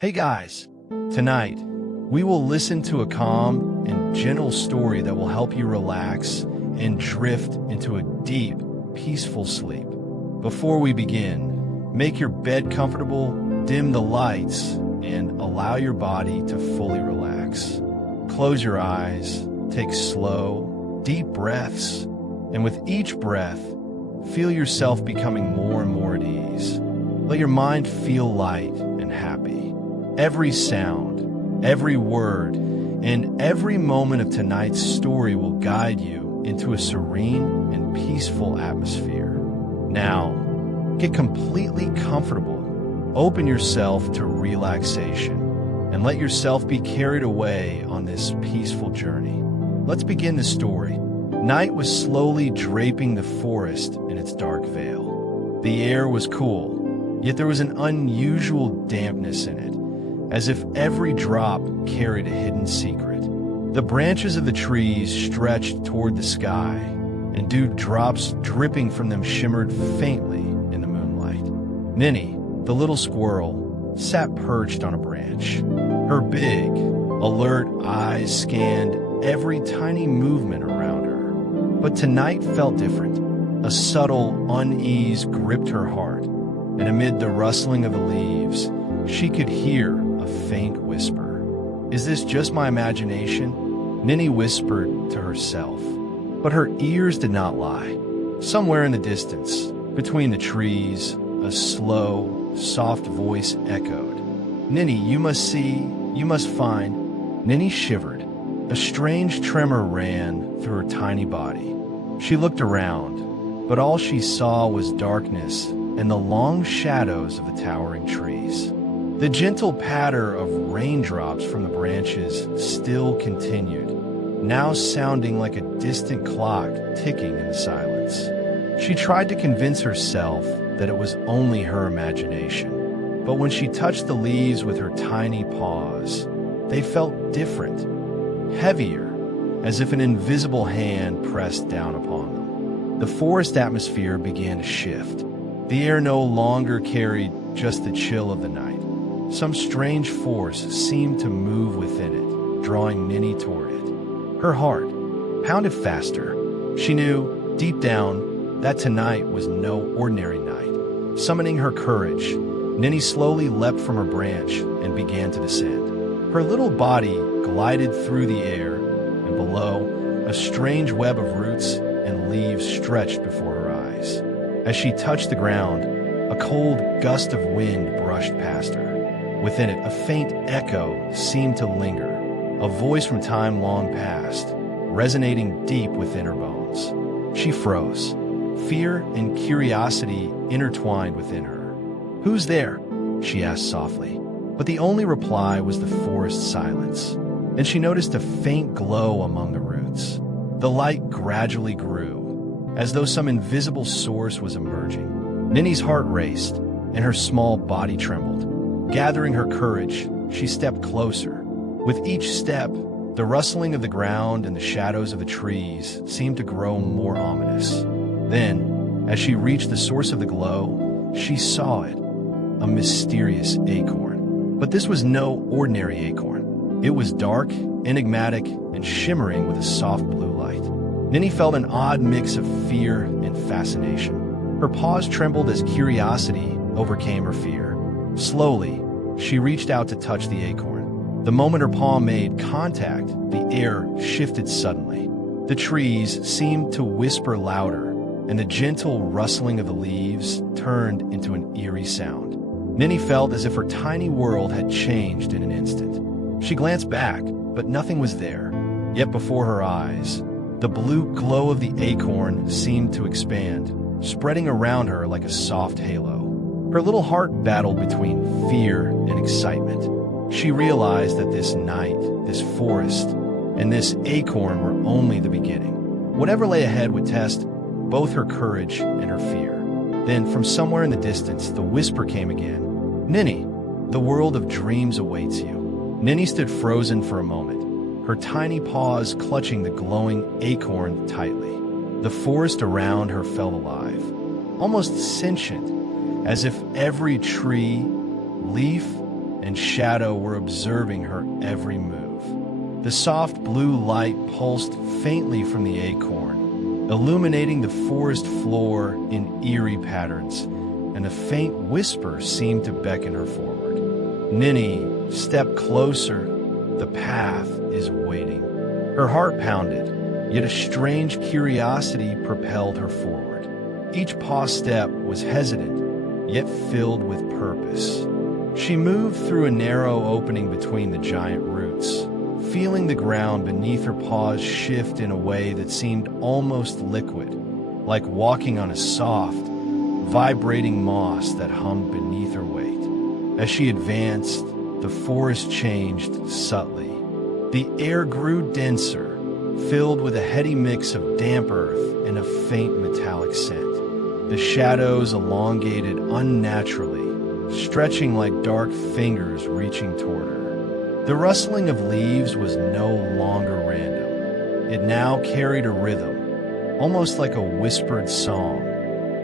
Hey guys, tonight we will listen to a calm and gentle story that will help you relax and drift into a deep, peaceful sleep. Before we begin, make your bed comfortable, dim the lights, and allow your body to fully relax. Close your eyes, take slow, deep breaths, and with each breath, feel yourself becoming more and more at ease. Let your mind feel light and happy. Every sound, every word, and every moment of tonight's story will guide you into a serene and peaceful atmosphere. Now, get completely comfortable. Open yourself to relaxation and let yourself be carried away on this peaceful journey. Let's begin the story. Night was slowly draping the forest in its dark veil. The air was cool, yet there was an unusual dampness in it, as if every drop carried a hidden secret. The branches of the trees stretched toward the sky, and dewdrops dripping from them shimmered faintly in the moonlight. Ninny, the little squirrel, sat perched on a branch. Her big, alert eyes scanned every tiny movement around her. But tonight felt different. A subtle unease gripped her heart, and amid the rustling of the leaves, she could hear a faint whisper. "Is this just my imagination?" Ninny whispered to herself. But her ears did not lie. Somewhere in the distance, between the trees, a slow, soft voice echoed. "Ninny, you must see, you must find." Ninny shivered. A strange tremor ran through her tiny body. She looked around, but all she saw was darkness and the long shadows of the towering trees. The gentle patter of raindrops from the branches still continued, now sounding like a distant clock ticking in the silence. She tried to convince herself that it was only her imagination, but when she touched the leaves with her tiny paws, they felt different, heavier, as if an invisible hand pressed down upon them. The forest atmosphere began to shift. The air no longer carried just the chill of the night. Some strange force seemed to move within it, drawing Ninny toward it. Her heart pounded faster. She knew, deep down, that tonight was no ordinary night. Summoning her courage, Ninny slowly leapt from her branch and began to descend. Her little body glided through the air, and below, a strange web of roots and leaves stretched before her eyes. As she touched the ground, a cold gust of wind brushed past her. Within it, a faint echo seemed to linger, a voice from time long past, resonating deep within her bones. She froze. Fear and curiosity intertwined within her. "Who's there?" she asked softly. But the only reply was the forest silence, and she noticed a faint glow among the roots. The light gradually grew, as though some invisible source was emerging. Ninny's heart raced, and her small body trembled. Gathering her courage, she stepped closer. With each step, the rustling of the ground and the shadows of the trees seemed to grow more ominous. Then, as she reached the source of the glow, she saw it, a mysterious acorn. But this was no ordinary acorn. It was dark, enigmatic, and shimmering with a soft blue light. Ninny felt an odd mix of fear and fascination. Her paws trembled as curiosity overcame her fear. Slowly, she reached out to touch the acorn. The moment her paw made contact, the air shifted suddenly. The trees seemed to whisper louder, and the gentle rustling of the leaves turned into an eerie sound. Ninny felt as if her tiny world had changed in an instant. She glanced back, but nothing was there. Yet before her eyes, the blue glow of the acorn seemed to expand, spreading around her like a soft halo. Her little heart battled between fear and excitement. She realized that this night, this forest, and this acorn were only the beginning. Whatever lay ahead would test both her courage and her fear. Then, from somewhere in the distance, the whisper came again. "Ninny, the world of dreams awaits you." Ninny stood frozen for a moment, her tiny paws clutching the glowing acorn tightly. The forest around her felt alive, almost sentient, as if every tree, leaf, and shadow were observing her every move. The soft blue light pulsed faintly from the acorn, illuminating the forest floor in eerie patterns, and a faint whisper seemed to beckon her forward. "Ninny, step closer. The path is waiting." Her heart pounded, yet a strange curiosity propelled her forward. Each paw step was hesitant, yet filled with purpose. She moved through a narrow opening between the giant roots, feeling the ground beneath her paws shift in a way that seemed almost liquid, like walking on a soft, vibrating moss that hummed beneath her weight. As she advanced, the forest changed subtly. The air grew denser, filled with a heady mix of damp earth and a faint metallic scent. The shadows elongated unnaturally, stretching like dark fingers reaching toward her. The rustling of leaves was no longer random. It now carried a rhythm, almost like a whispered song,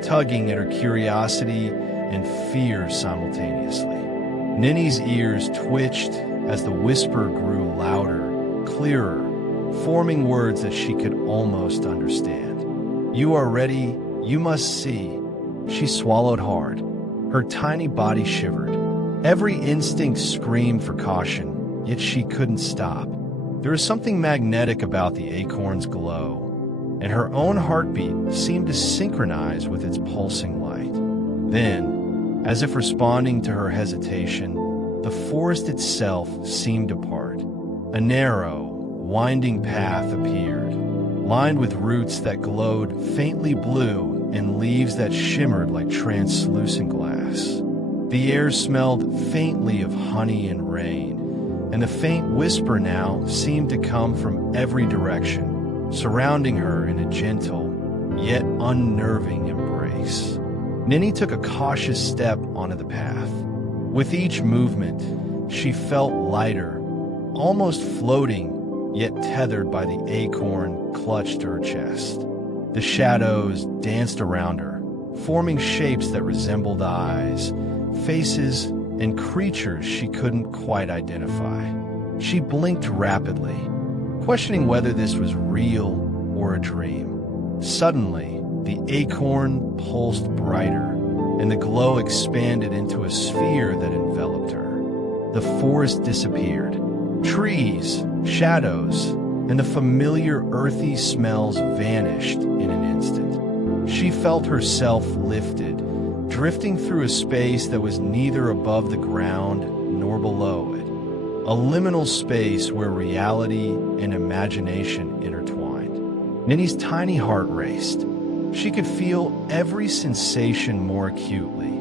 tugging at her curiosity and fear simultaneously. Ninny's ears twitched as the whisper grew louder, clearer, forming words that she could almost understand. "You are ready, you must see." She swallowed hard. Her tiny body shivered. Every instinct screamed for caution, yet she couldn't stop. There was something magnetic about the acorn's glow, and her own heartbeat seemed to synchronize with its pulsing light. Then, as if responding to her hesitation, the forest itself seemed to part. A narrow, winding path appeared, lined with roots that glowed faintly blue and leaves that shimmered like translucent glass. The air smelled faintly of honey and rain, and the faint whisper now seemed to come from every direction, surrounding her in a gentle, yet unnerving embrace. Ninny took a cautious step onto the path. With each movement, she felt lighter, almost floating, yet tethered by the acorn clutched to her chest. The shadows danced around her, forming shapes that resembled eyes, faces, and creatures she couldn't quite identify. She blinked rapidly, questioning whether this was real or a dream. Suddenly, the acorn pulsed brighter, and the glow expanded into a sphere that enveloped her. The forest disappeared. Trees, shadows, and the familiar earthy smells vanished in an instant. She felt herself lifted, drifting through a space that was neither above the ground nor below it. A liminal space where reality and imagination intertwined. Ninny's tiny heart raced. She could feel every sensation more acutely.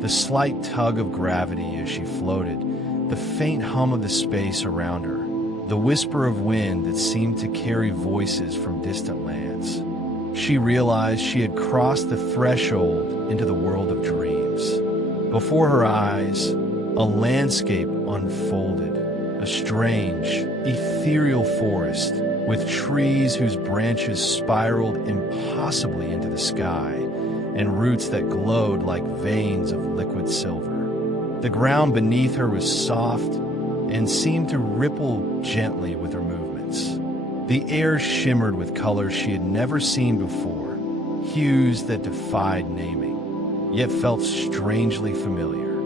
The slight tug of gravity as she floated, the faint hum of the space around her, the whisper of wind that seemed to carry voices from distant lands. She realized she had crossed the threshold into the world of dreams. Before her eyes, a landscape unfolded, a strange, ethereal forest with trees whose branches spiraled impossibly into the sky and roots that glowed like veins of liquid silver. The ground beneath her was soft and seemed to ripple gently with her movements. The air shimmered with colors she had never seen before, hues that defied naming, yet felt strangely familiar.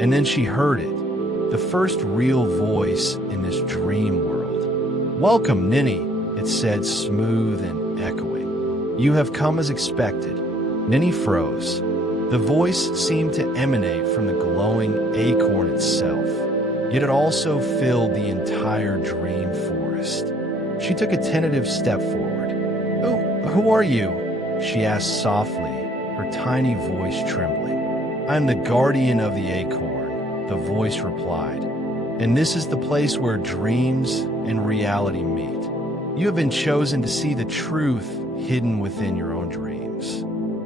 And then she heard it, the first real voice in this dream world. "Welcome, Ninny," it said, smooth and echoing. "You have come as expected." Ninny froze. The voice seemed to emanate from the glowing acorn itself, yet it also filled the entire dream forest. She took a tentative step forward. Who are you?" she asked softly, her tiny voice trembling. "I am the guardian of the acorn," the voice replied, "and this is the place where dreams and reality meet. You have been chosen to see the truth hidden within your own dreams."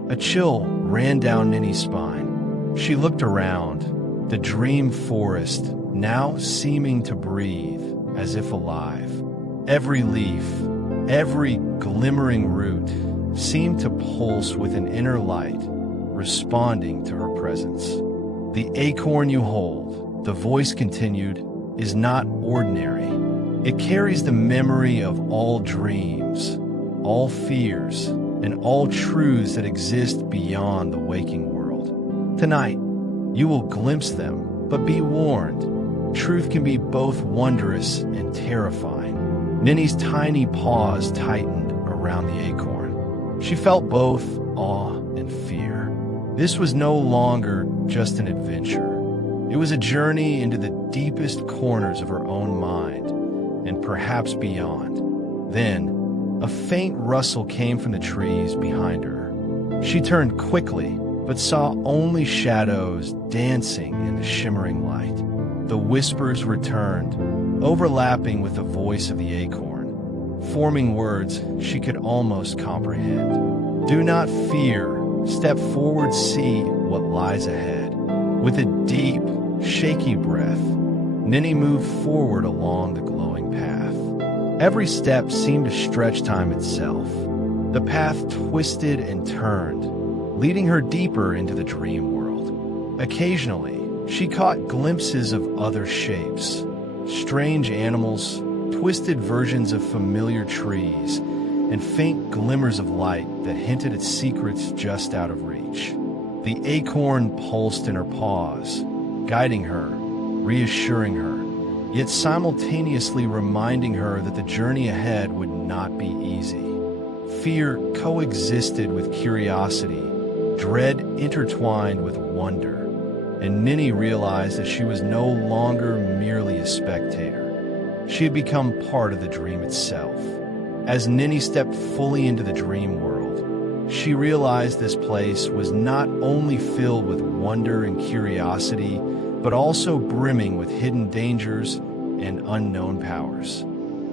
A chill ran down Ninny's spine. She looked around, the dream forest now seeming to breathe as if alive. Every leaf, every glimmering root seemed to pulse with an inner light, responding to her presence. "The acorn you hold, the voice continued, is not ordinary. It carries the memory of all dreams, all fears, and all truths that exist beyond the waking world. Tonight, you will glimpse them, but be warned, truth can be both wondrous and terrifying. Ninny's tiny paws tightened around the acorn. She felt both awe and fear. This was no longer just an adventure. It was a journey into the deepest corners of her own mind, and perhaps beyond. Then, a faint rustle came from the trees behind her. She turned quickly, but saw only shadows dancing in the shimmering light. The whispers returned, overlapping with the voice of the acorn, forming words she could almost comprehend. Do not fear. Step forward, see what lies ahead. With a deep, shaky breath, Ninny moved forward along the glowing path. Every step seemed to stretch time itself. The path twisted and turned, leading her deeper into the dream world. Occasionally, she caught glimpses of other shapes, strange animals, twisted versions of familiar trees, and faint glimmers of light that hinted at secrets just out of reach. The acorn pulsed in her paws, guiding her, reassuring her, yet simultaneously reminding her that the journey ahead would not be easy. Fear coexisted with curiosity, dread intertwined with wonder, and Ninny realized that she was no longer merely a spectator. She had become part of the dream itself. As Ninny stepped fully into the dream world, she realized this place was not only filled with wonder and curiosity, but also brimming with hidden dangers and unknown powers.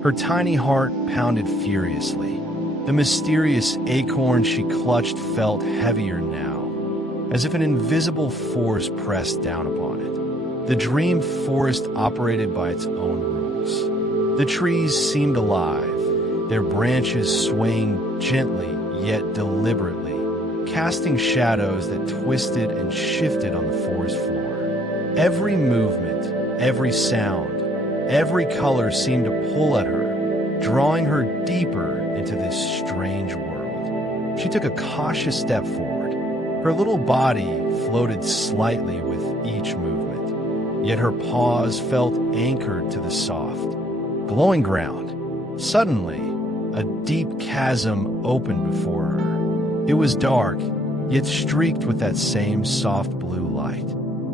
Her tiny heart pounded furiously. The mysterious acorn she clutched felt heavier now, as if an invisible force pressed down upon it. The dream forest operated by its own rules. The trees seemed alive, their branches swaying gently yet deliberately, casting shadows that twisted and shifted on the forest floor. Every movement, every sound, every color seemed to pull at her, drawing her deeper into this strange world. She took a cautious step forward. Her little body floated slightly with each movement, yet her paws felt anchored to the soft, glowing ground. Suddenly, a deep chasm opened before her. It was dark, yet streaked with that same soft blue light.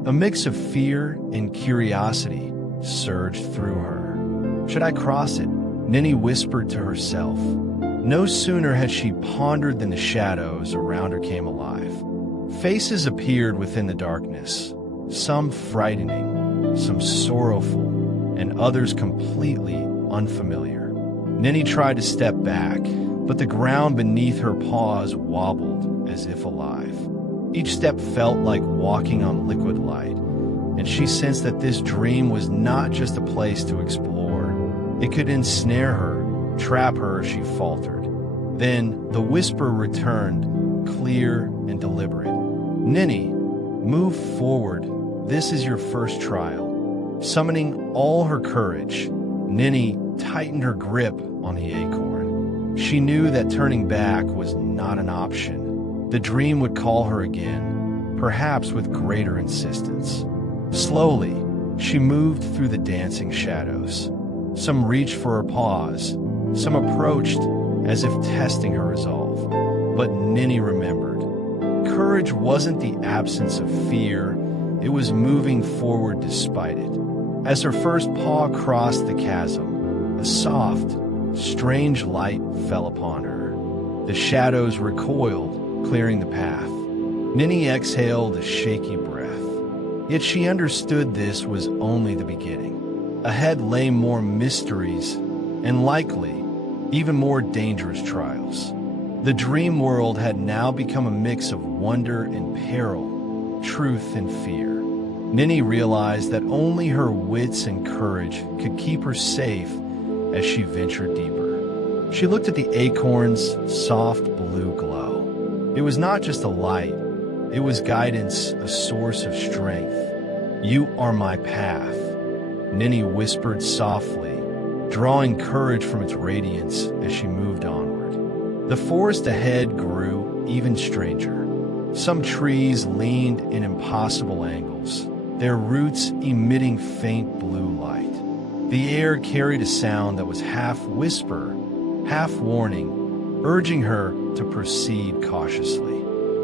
A mix of fear and curiosity surged through her. Should I cross it? Ninny whispered to herself. No sooner had she pondered than the shadows around her came alive. Faces appeared within the darkness, some frightening, some sorrowful, and others completely unfamiliar. Ninny tried to step back, but the ground beneath her paws wobbled as if alive. Each step felt like walking on liquid light, and she sensed that this dream was not just a place to explore. It could ensnare her, trap her as she faltered. Then the whisper returned, clear and deliberate. Ninny, move forward. This is your first trial. Summoning all her courage, Ninny tightened her grip on the acorn. She knew that turning back was not an option. The dream would call her again, perhaps with greater insistence. Slowly, she moved through the dancing shadows. Some reached for her paws, some approached as if testing her resolve. But Ninny remembered. Courage wasn't the absence of fear, it was moving forward despite it. As her first paw crossed the chasm, a soft, strange light fell upon her. The shadows recoiled, clearing the path. Ninny exhaled a shaky breath. Yet she understood this was only the beginning. Ahead lay more mysteries, and likely, even more dangerous trials. The dream world had now become a mix of wonder and peril, truth and fear. Ninny realized that only her wits and courage could keep her safe as she ventured deeper. She looked at the acorn's soft blue glow. It was not just a light, it was guidance, a source of strength. "You are my path," Ninny whispered softly, drawing courage from its radiance as she moved onward. The forest ahead grew even stranger. Some trees leaned in impossible angles, their roots emitting faint blue light. The air carried a sound that was half whisper, half warning, urging her to proceed cautiously.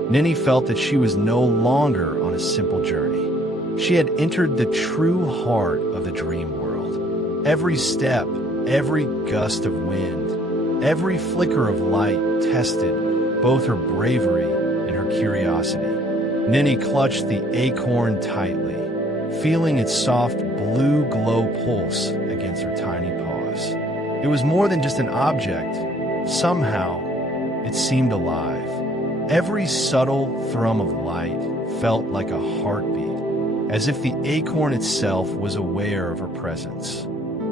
Ninny felt that she was no longer on a simple journey. She had entered the true heart of the dream world. Every step, every gust of wind, every flicker of light tested both her bravery and her curiosity. Ninny clutched the acorn tightly, feeling its soft blue glow pulse against her tiny paws. It was more than just an object. Somehow, it seemed alive. Every subtle thrum of light felt like a heartbeat, as if the acorn itself was aware of her presence.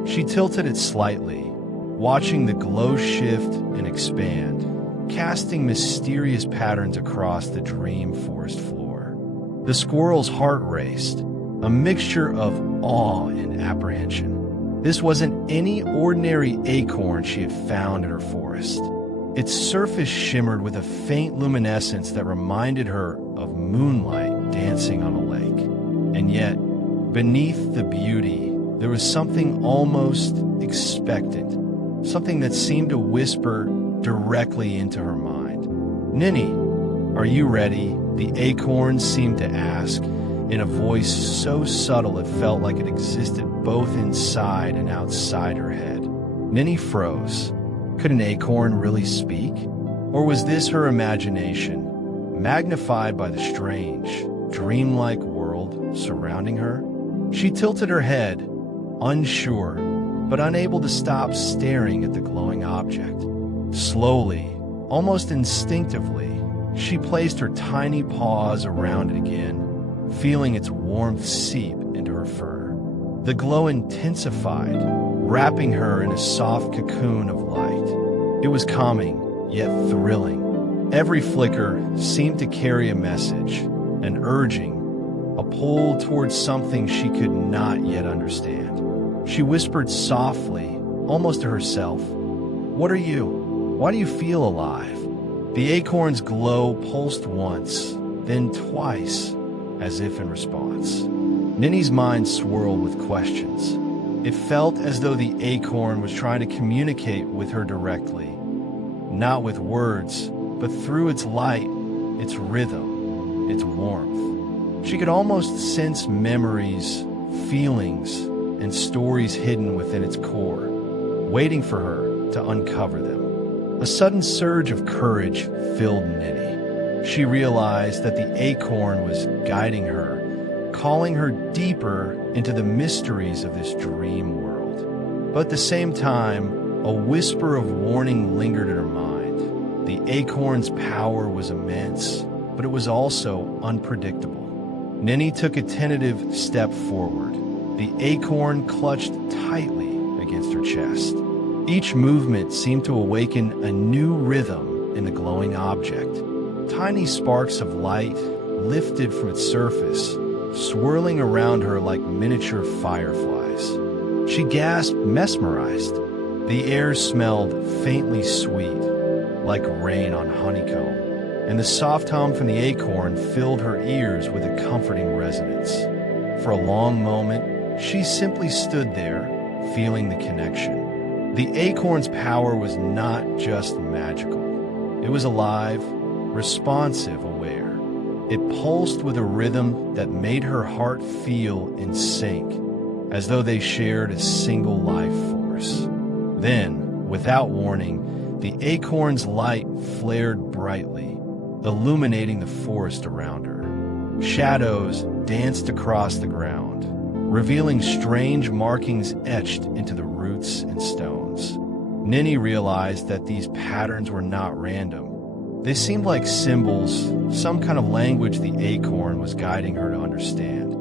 She tilted it slightly, watching the glow shift and expand, casting mysterious patterns across the dream forest floor. The squirrel's heart raced, a mixture of awe and apprehension. This wasn't any ordinary acorn she had found in her forest. Its surface shimmered with a faint luminescence that reminded her of moonlight dancing on a lake. And yet, beneath the beauty, there was something almost expectant, something that seemed to whisper directly into her mind. "Ninny, are you ready?" the acorn seemed to ask, in a voice so subtle it felt like it existed both inside and outside her head. Ninny froze. Could an acorn really speak? Or was this her imagination, magnified by the strange, dreamlike world surrounding her? She tilted her head, unsure, but unable to stop staring at the glowing object. Slowly, almost instinctively, she placed her tiny paws around it again, feeling its warmth seep into her fur. The glow intensified, wrapping her in a soft cocoon of light. It was calming, yet thrilling. Every flicker seemed to carry a message, an urging, a pull towards something she could not yet understand. She whispered softly, almost to herself, "What are you? Why do you feel alive?" The acorn's glow pulsed once, then twice, as if in response. Ninny's mind swirled with questions. It felt as though the acorn was trying to communicate with her directly, not with words, but through its light, its rhythm, its warmth. She could almost sense memories, feelings, and stories hidden within its core, waiting for her to uncover them. A sudden surge of courage filled Ninny. She realized that the acorn was guiding her, calling her deeper into the mysteries of this dream world. But at the same time, a whisper of warning lingered in her mind. The acorn's power was immense, but it was also unpredictable. Ninny took a tentative step forward. The acorn clutched tightly against her chest. Each movement seemed to awaken a new rhythm in the glowing object. Tiny sparks of light lifted from its surface, swirling around her like miniature fireflies. She gasped, mesmerized. The air smelled faintly sweet, like rain on honeycomb, and the soft hum from the acorn filled her ears with a comforting resonance. For a long moment, she simply stood there, feeling the connection. The acorn's power was not just magical. It was alive, responsive, aware. It pulsed with a rhythm that made her heart feel in sync, as though they shared a single life force. Then, without warning, the acorn's light flared brightly, illuminating the forest around her. Shadows danced across the ground, revealing strange markings etched into the roots and stones. Ninny realized that these patterns were not random. They seemed like symbols, some kind of language the acorn was guiding her to understand.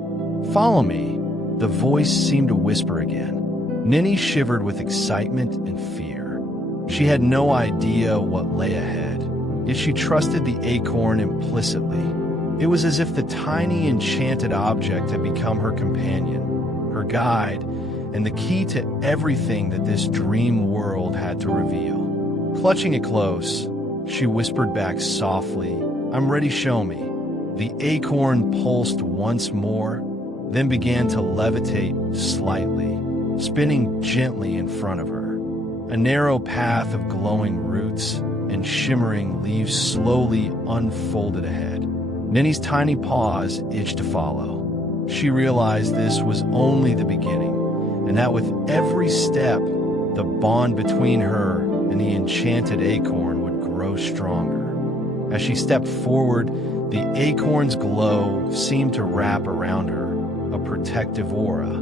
"Follow me," the voice seemed to whisper again. Ninny shivered with excitement and fear. She had no idea what lay ahead, yet she trusted the acorn implicitly. It was as if the tiny enchanted object had become her companion, her guide, and the key to everything that this dream world had to reveal. Clutching it close, she whispered back softly, "I'm ready, show me." The acorn pulsed once more, then began to levitate slightly, spinning gently in front of her. A narrow path of glowing roots and shimmering leaves slowly unfolded ahead. Ninny's tiny paws itched to follow. She realized this was only the beginning, and that with every step, the bond between her and the enchanted acorn would grow stronger. As she stepped forward, the acorn's glow seemed to wrap around her, a protective aura.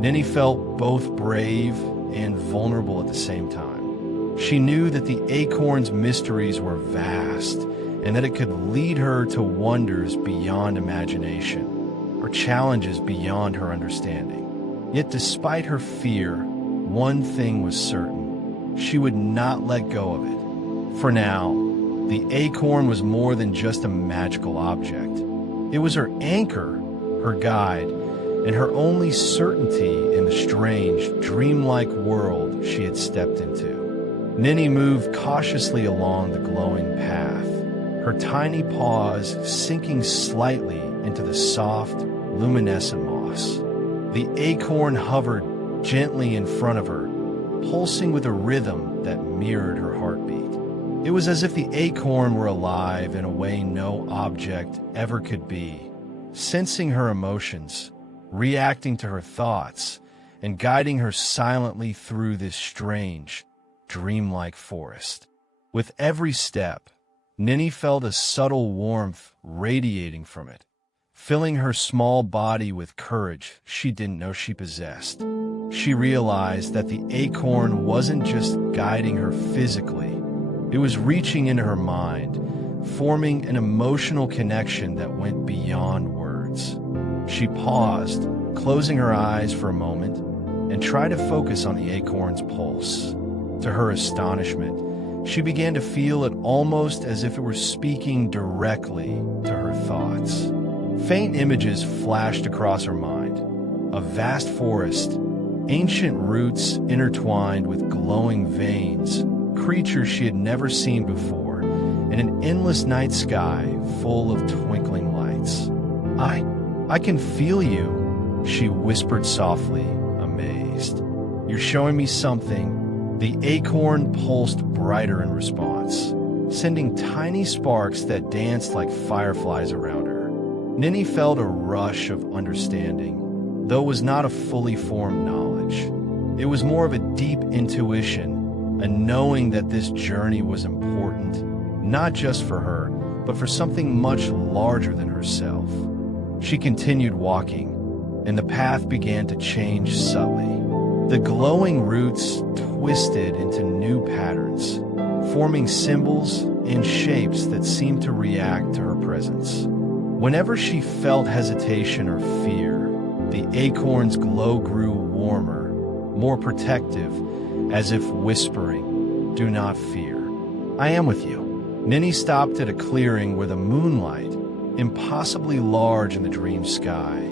Ninny felt both brave and vulnerable at the same time. She knew that the acorn's mysteries were vast, and that it could lead her to wonders beyond imagination, or challenges beyond her understanding. Yet despite her fear, one thing was certain: she would not let go of it. For now, the acorn was more than just a magical object. It was her anchor, her guide, and her only certainty in the strange, dreamlike world she had stepped into. Ninny moved cautiously along the glowing path, her tiny paws sinking slightly into the soft, luminescent moss. The acorn hovered gently in front of her, pulsing with a rhythm that mirrored her heartbeat. It was as if the acorn were alive in a way no object ever could be, sensing her emotions, reacting to her thoughts, and guiding her silently through this strange, dreamlike forest. With every step, Ninny felt a subtle warmth radiating from it, filling her small body with courage she didn't know she possessed. She realized that the acorn wasn't just guiding her physically, it was reaching into her mind, forming an emotional connection that went beyond words. She paused, closing her eyes for a moment, and tried to focus on the acorn's pulse. To her astonishment, she began to feel it almost as if it were speaking directly to her thoughts. Faint images flashed across her mind: a vast forest, ancient roots intertwined with glowing veins, creatures she had never seen before, and an endless night sky full of twinkling lights. I can feel you," she whispered softly, amazed. "You're showing me something." The acorn pulsed brighter in response, sending tiny sparks that danced like fireflies around her. Ninny felt a rush of understanding, though it was not a fully formed knowledge. It was more of a deep intuition, a knowing that this journey was important, not just for her, but for something much larger than herself. She continued walking, and the path began to change subtly. The glowing roots twisted into new patterns, forming symbols and shapes that seemed to react to her presence. Whenever she felt hesitation or fear, the acorn's glow grew warmer, more protective, as if whispering, "Do not fear. I am with you." Ninny stopped at a clearing where the moonlight, impossibly large in the dream sky,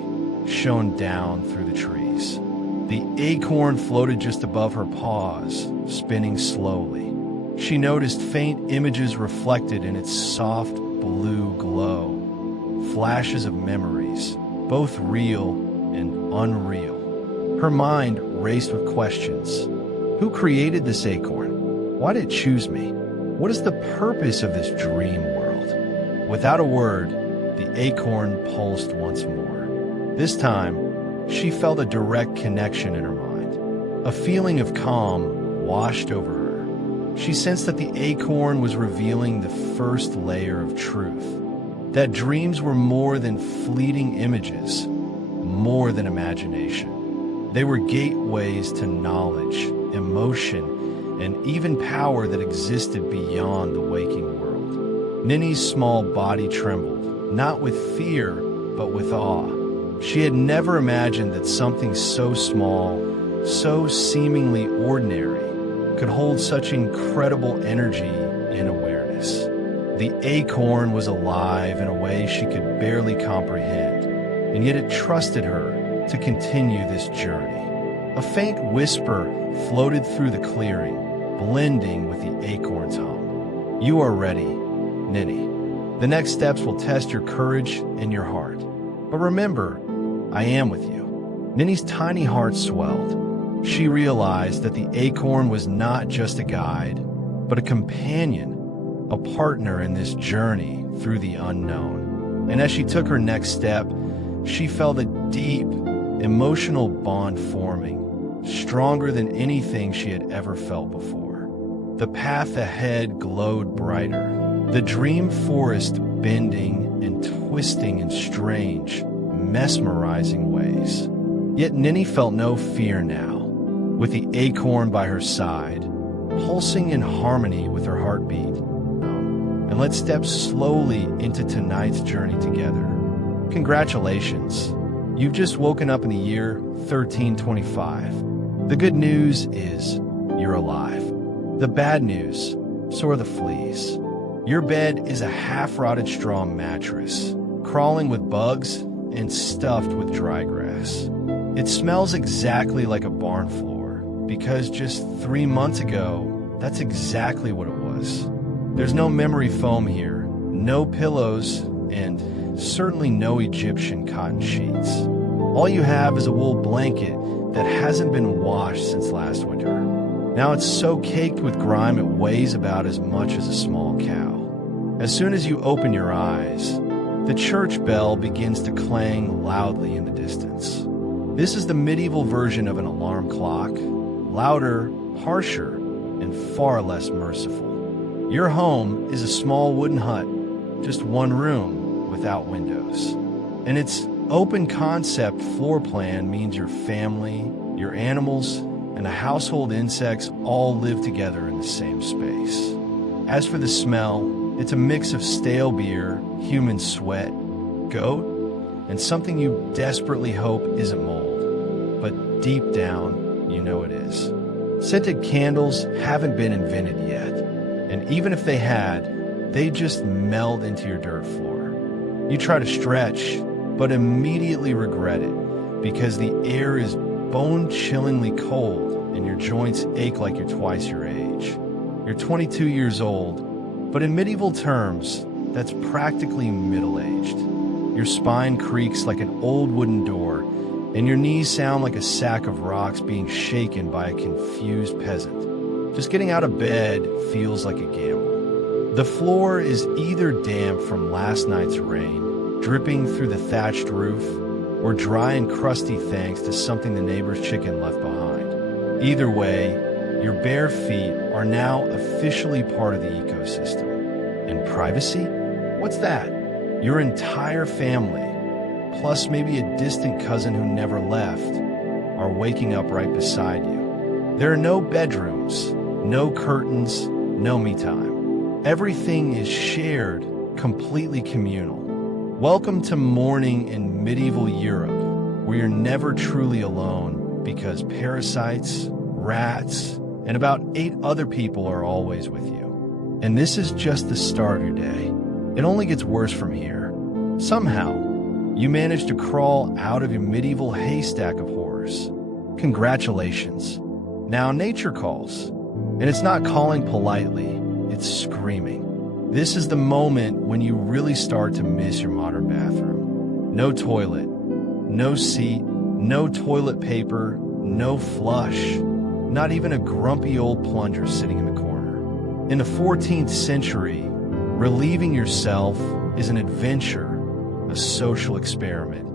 shone down through the trees. The acorn floated just above her paws, spinning slowly. She noticed faint images reflected in its soft blue glow, flashes of memories, both real and unreal. Her mind raced with questions. Who created this acorn? Why did it choose me? What is the purpose of this dream world? Without a word, the acorn pulsed once more. This time, she felt a direct connection in her mind. A feeling of calm washed over her. She sensed that the acorn was revealing the first layer of truth, that dreams were more than fleeting images, more than imagination. They were gateways to knowledge, emotion, and even power that existed beyond the waking world. Ninny's small body trembled, not with fear, but with awe. She had never imagined that something so small, so seemingly ordinary, could hold such incredible energy and awareness. The acorn was alive in a way she could barely comprehend, and yet it trusted her to continue this journey. A faint whisper floated through the clearing, blending with the acorn's hum. "You are ready, Ninny. The next steps will test your courage and your heart. But remember, I am with you." Ninny's tiny heart swelled. She realized that the acorn was not just a guide, but a companion, a partner in this journey through the unknown. And as she took her next step, she felt a deep, emotional bond forming, stronger than anything she had ever felt before. The path ahead glowed brighter, the dream forest bending and twisting in strange, mesmerizing ways. Yet Ninny felt no fear now, with the acorn by her side, pulsing in harmony with her heartbeat. And let's step slowly into tonight's journey together. Congratulations, you've just woken up in the year 1325. The good news is you're alive. The bad news, so are the fleas. Your bed is a half-rotted straw mattress, crawling with bugs and stuffed with dry grass. It smells exactly like a barn floor, because just 3 months ago, that's exactly what it was. There's no memory foam here, no pillows, and certainly no Egyptian cotton sheets. All you have is a wool blanket that hasn't been washed since last winter. Now it's so caked with grime it weighs about as much as a small cow. As soon as you open your eyes, the church bell begins to clang loudly in the distance. This is the medieval version of an alarm clock, louder, harsher, and far less merciful. Your home is a small wooden hut, just one room without windows. And its open concept floor plan means your family, your animals, and the household insects all live together in the same space. As for the smell, it's a mix of stale beer, human sweat, goat, and something you desperately hope isn't mold. But deep down, you know it is. Scented candles haven't been invented yet, and even if they had, they just meld into your dirt floor. You try to stretch, but immediately regret it, because the air is bone-chillingly cold and your joints ache like you're twice your age. You're 22 years old, but in medieval terms, that's practically middle-aged. Your spine creaks like an old wooden door, and your knees sound like a sack of rocks being shaken by a confused peasant. Just getting out of bed feels like a gamble. The floor is either damp from last night's rain, dripping through the thatched roof, or dry and crusty thanks to something the neighbor's chicken left behind. Either way, your bare feet are now officially part of the ecosystem. And privacy? What's that? Your entire family, plus maybe a distant cousin who never left, are waking up right beside you. There are no bedrooms, no curtains, no me time. Everything is shared, completely communal. Welcome to morning in medieval Europe, where you're never truly alone because parasites, rats, and about 8 other people are always with you. And this is just the start of your day. It only gets worse from here. Somehow, you manage to crawl out of your medieval haystack of horrors. Congratulations. Now nature calls, and it's not calling politely, it's screaming. This is the moment when you really start to miss your modern bathroom. No toilet, no seat, no toilet paper, no flush, not even a grumpy old plunger sitting in the corner. In the 14th century, relieving yourself is an adventure, a social experiment,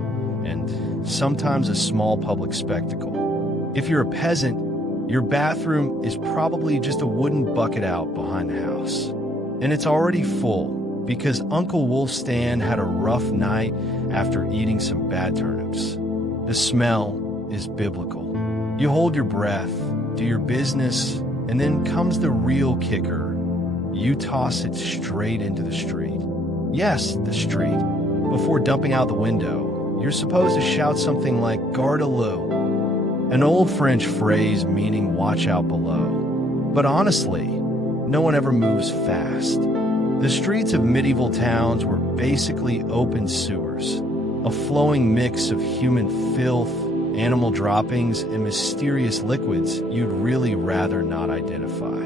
and sometimes a small public spectacle. If you're a peasant, your bathroom is probably just a wooden bucket out behind the house. And it's already full because Uncle Wolfstan had a rough night after eating some bad turnips. The smell is biblical. You hold your breath, do your business, and then comes the real kicker. You toss it straight into the street. Yes, the street. Before dumping out the window, you're supposed to shout something like "Garde à l'eau," an old French phrase meaning watch out below. But honestly, no one ever moves fast. The streets of medieval towns were basically open sewers, a flowing mix of human filth, animal droppings, and mysterious liquids you'd really rather not identify.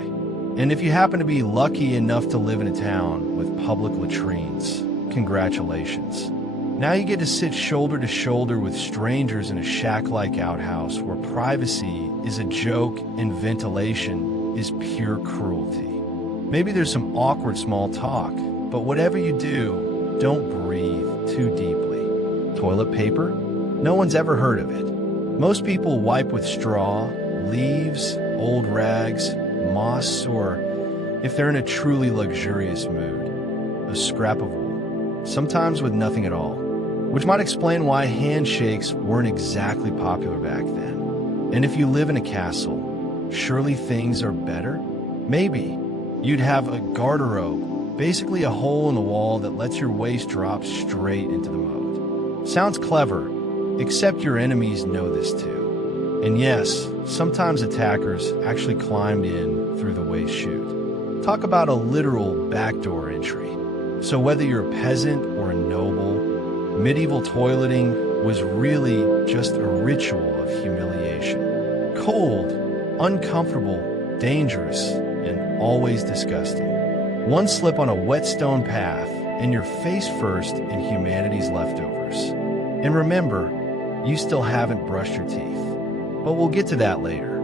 And if you happen to be lucky enough to live in a town with public latrines, congratulations. Now you get to sit shoulder to shoulder with strangers in a shack-like outhouse where privacy is a joke and ventilation is pure cruelty. Maybe there's some awkward small talk, but whatever you do, don't breathe too deeply. Toilet paper? No one's ever heard of it. Most people wipe with straw, leaves, old rags, moss, or, if they're in a truly luxurious mood, a scrap of wool, sometimes with nothing at all, which might explain why handshakes weren't exactly popular back then. And if you live in a castle, surely things are better? Maybe. You'd have a garderobe, basically a hole in the wall that lets your waist drop straight into the moat. Sounds clever, except your enemies know this too. And yes, sometimes attackers actually climbed in through the waist chute. Talk about a literal backdoor entry. So whether you're a peasant or a noble, medieval toileting was really just a ritual of humiliation. Cold, uncomfortable, dangerous, and always disgusting. One slip on a wet stone path, and you're face first in humanity's leftovers. And remember, you still haven't brushed your teeth. But we'll get to that later.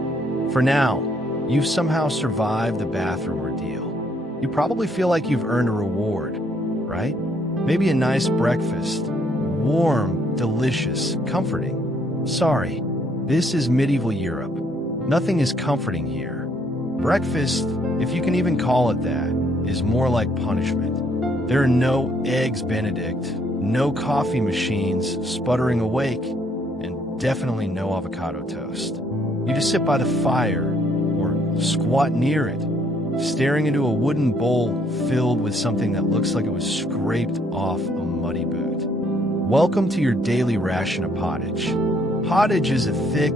For now, you've somehow survived the bathroom ordeal. You probably feel like you've earned a reward, right? Maybe a nice breakfast. Warm, delicious, comforting. Sorry, this is medieval Europe. Nothing is comforting here. Breakfast, if you can even call it that, is more like punishment. There are no eggs Benedict, no coffee machines sputtering awake, and definitely no avocado toast. You just sit by the fire, or squat near it, staring into a wooden bowl filled with something that looks like it was scraped off a muddy boot. Welcome to your daily ration of pottage. Pottage is a thick,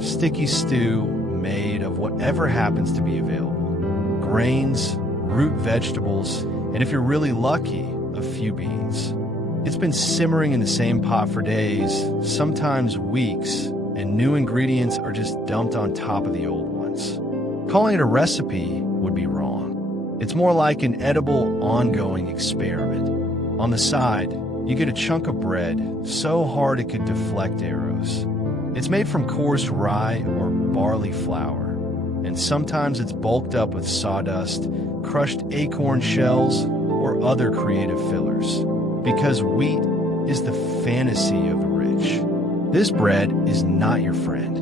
sticky stew made of whatever happens to be available. Grains, root vegetables, and if you're really lucky, a few beans. It's been simmering in the same pot for days, sometimes weeks, and new ingredients are just dumped on top of the old ones. Calling it a recipe would be wrong. It's more like an edible, ongoing experiment. On the side, you get a chunk of bread so hard it could deflect arrows. It's made from coarse rye or barley flour, and sometimes it's bulked up with sawdust, crushed acorn shells, or other creative fillers. Because wheat is the fantasy of the rich. This bread is not your friend.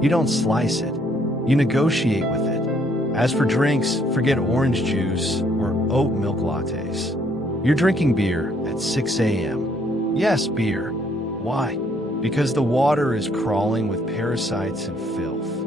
You don't slice it. You negotiate with it. As for drinks, forget orange juice or oat milk lattes. You're drinking beer at 6 a.m. Yes, beer. Why? Because the water is crawling with parasites and filth.